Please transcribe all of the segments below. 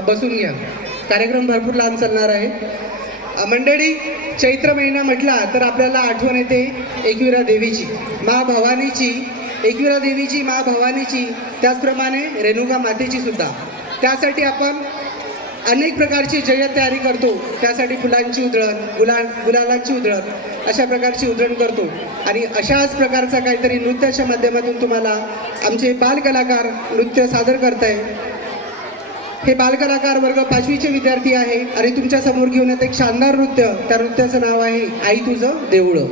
बसून घ्या. कार्यक्रम भरपूर लांब चालणार आहे. मंडळी चैत्र महिना म्हटला तर आपल्याला आठवण येते एकविरा देवीची मा भवानीची. एकविरा देवीची मा भवानीची. त्याचप्रमाणे रेणुका मातेची सुद्धा. त्यासाठी आपण अनेक प्रकारची जय्यत तयारी करतो. त्यासाठी फुलांची उधळण गुला गुलालांची उधळण अशा प्रकारची उधळण करतो. आणि अशाच प्रकारचा काहीतरी नृत्याच्या माध्यमातून तुम्हाला आमचे बालकलाकार नृत्य सादर करत आहे हे बालकलाकार वर्ग पाचवीचे विद्यार्थी आहे. आणि तुमच्यासमोर घेऊन येत एक शानदार नृत्य. त्या नृत्याचं नाव आहे आई तुझं देऊळं.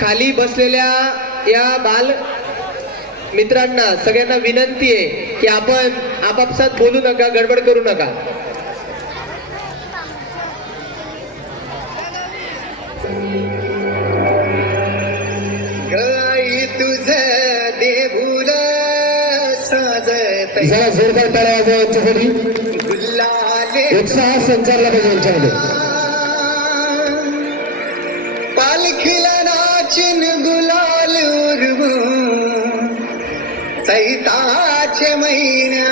खाली बसलेल्या या बाल मित्रांना सगळ्यांना विनंती आहे की आपण आपापसात बोलू नका गडबड करू नका. गाई तुझं देऊळ साजत जरा जोरदार टाळ्या वाजवा यांच्यासाठी? उत्साह संचारला पाहिजे यांच्यामध्ये. पालखीला नाचिन गुलाल उरवू सैताचे महिन्या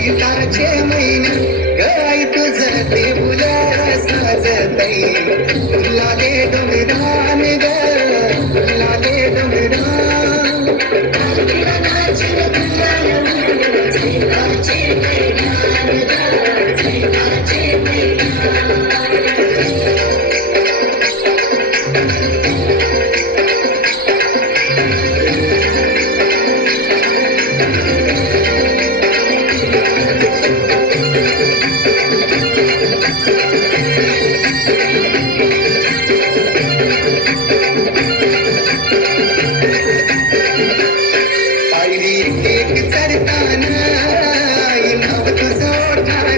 चैताचे महिने ग तुझं ते बुला साजतई तुला दे डोंगरान ग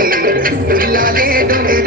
ग